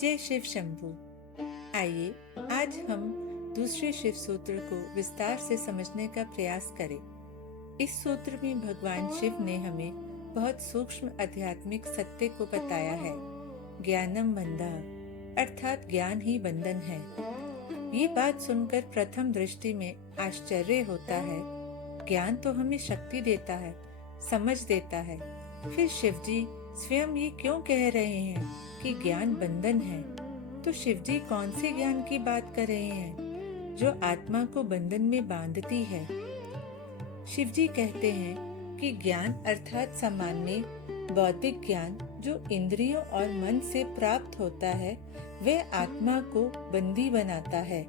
जय शिव शंभू। आइए आज हम दूसरे शिव सूत्र को विस्तार से समझने का प्रयास करें। इस सूत्र में भगवान शिव ने हमें बहुत सूक्ष्म आध्यात्मिक सत्य को बताया है। ज्ञानम बंधः अर्थात ज्ञान ही बंधन है। ये बात सुनकर प्रथम दृष्टि में आश्चर्य होता है। ज्ञान तो हमें शक्ति देता है, समझ देता है, फिर शिवजी स्वयं ये क्यों कह रहे हैं कि ज्ञान बंधन है? तो शिवजी कौन से ज्ञान की बात कर रहे हैं जो आत्मा को बंधन में बांधती है? शिवजी कहते हैं कि ज्ञान अर्थात सामान्य बौद्धिक ज्ञान जो इंद्रियों और मन से प्राप्त होता है वह आत्मा को बंदी बनाता है।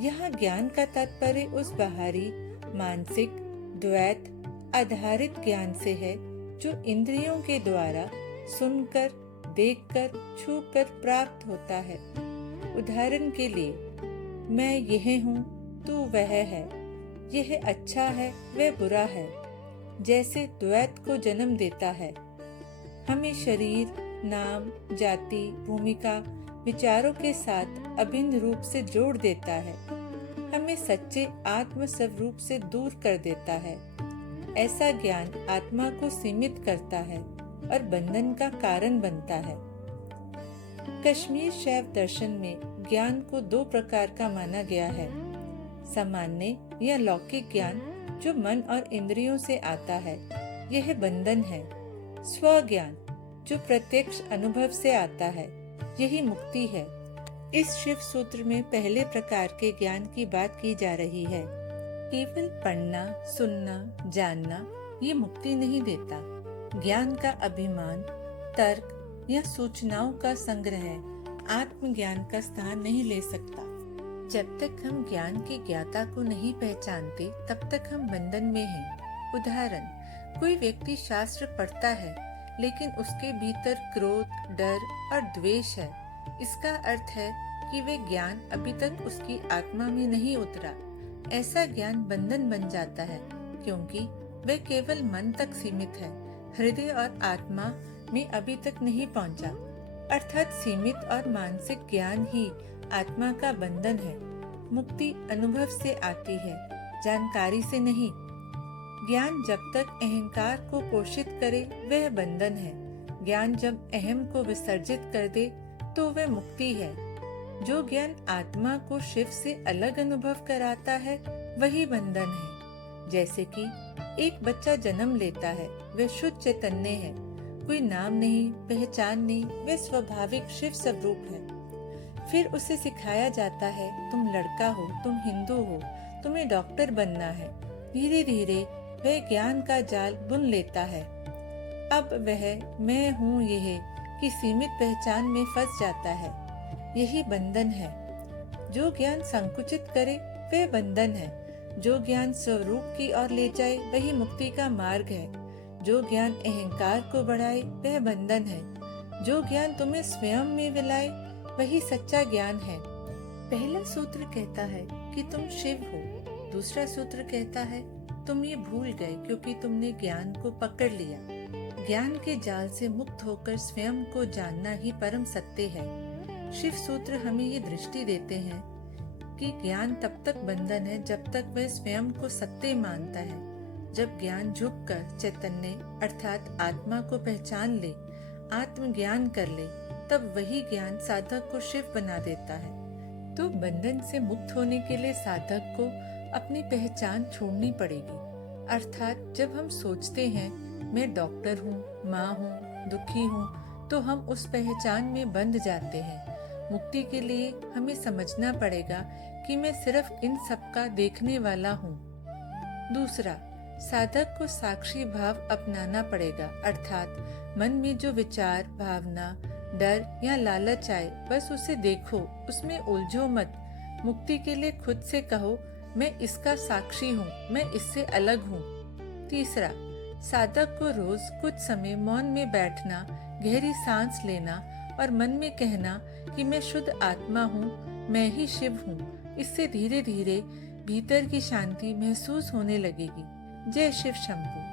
यहाँ ज्ञान का तात्पर्य उस बाहरी मानसिक द्वैत आधारित ज्ञान से है जो इंद्रियों के द्वारा सुनकर, देखकर, छूकर प्राप्त होता है। उदाहरण के लिए, मैं यह हूँ, तू वह है, यह अच्छा है, वह बुरा है, जैसे द्वैत को जन्म देता है। हमें शरीर, नाम, जाति, भूमिका, विचारों के साथ अभिन्न रूप से जोड़ देता है। हमें सच्चे आत्म स्वरूप से दूर कर देता है। ऐसा ज्ञान आत्मा को सीमित करता है और बंधन का कारण बनता है। कश्मीर शैव दर्शन में ज्ञान को दो प्रकार का माना गया है। सामान्य या लौकिक ज्ञान जो मन और इंद्रियों से आता है, यह बंधन है। स्वज्ञान जो प्रत्यक्ष अनुभव से आता है, यही मुक्ति है। इस शिव सूत्र में पहले प्रकार के ज्ञान की बात की जा रही है। केवल पढ़ना, सुनना, जानना ये मुक्ति नहीं देता। ज्ञान का अभिमान, तर्क या सूचनाओं का संग्रह आत्मज्ञान का स्थान नहीं ले सकता। जब तक हम ज्ञान के ज्ञाता को नहीं पहचानते, तब तक हम बंधन में हैं। उदाहरण, कोई व्यक्ति शास्त्र पढ़ता है लेकिन उसके भीतर क्रोध, डर और द्वेष है। इसका अर्थ है कि वह ज्ञान अभी तक उसकी आत्मा में नहीं उतरा। ऐसा ज्ञान बंधन बन जाता है क्योंकि वह केवल मन तक सीमित है, हृदय और आत्मा में अभी तक नहीं पहुंचा। अर्थात सीमित और मानसिक ज्ञान ही आत्मा का बंधन है। मुक्ति अनुभव से आती है, जानकारी से नहीं। ज्ञान जब तक अहंकार को पोषित करे वह बंधन है। ज्ञान जब अहम को विसर्जित कर दे तो वह मुक्ति है। जो ज्ञान आत्मा को शिव से अलग अनुभव कराता है वही बंधन है। जैसे कि एक बच्चा जन्म लेता है, वह शुद्ध चैतन्य है, कोई नाम नहीं, पहचान नहीं, वह स्वाभाविक शिव स्वरूप है। फिर उसे सिखाया जाता है, तुम लड़का हो, तुम हिंदू हो, तुम्हें डॉक्टर बनना है। धीरे धीरे वह ज्ञान का जाल बुन लेता है। अब वह मैं हूँ यह की सीमित पहचान में फंस जाता है। यही बंधन है। जो ज्ञान संकुचित करे वह बंधन है। जो ज्ञान स्वरूप की ओर ले जाए वही मुक्ति का मार्ग है। जो ज्ञान अहंकार को बढ़ाए वह बंधन है। जो ज्ञान तुम्हें स्वयं में मिलाए वही सच्चा ज्ञान है। पहला सूत्र कहता है कि तुम शिव हो। दूसरा सूत्र कहता है तुम ये भूल गए क्योंकि तुमने ज्ञान को पकड़ लिया। ज्ञान के जाल से मुक्त होकर स्वयं को जानना ही परम सत्य है। शिव सूत्र हमें ये दृष्टि देते हैं कि ज्ञान तब तक बंधन है जब तक वह स्वयं को सत्य मानता है। जब ज्ञान झुककर चैतन्य अर्थात आत्मा को पहचान ले, आत्मज्ञान कर ले, तब वही ज्ञान साधक को शिव बना देता है। तो बंधन से मुक्त होने के लिए साधक को अपनी पहचान छोड़नी पड़ेगी। अर्थात जब हम सोचते हैं मैं डॉक्टर हूँ, माँ हूँ, दुखी हूँ, तो हम उस पहचान में बंध जाते हैं। मुक्ति के लिए हमें समझना पड़ेगा कि मैं सिर्फ इन सब का देखने वाला हूँ। दूसरा, साधक को साक्षी भाव अपनाना पड़ेगा। अर्थात मन में जो विचार, भावना, डर या लालच आए बस उसे देखो, उसमें उलझो मत। मुक्ति के लिए खुद से कहो मैं इसका साक्षी हूँ, मैं इससे अलग हूँ। तीसरा, साधक को रोज कुछ समय मौन में बैठना, गहरी सांस लेना और मन में कहना कि मैं शुद्ध आत्मा हूँ, मैं ही शिव हूँ। इससे धीरे धीरे भीतर की शांति महसूस होने लगेगी। जय शिव शंभू।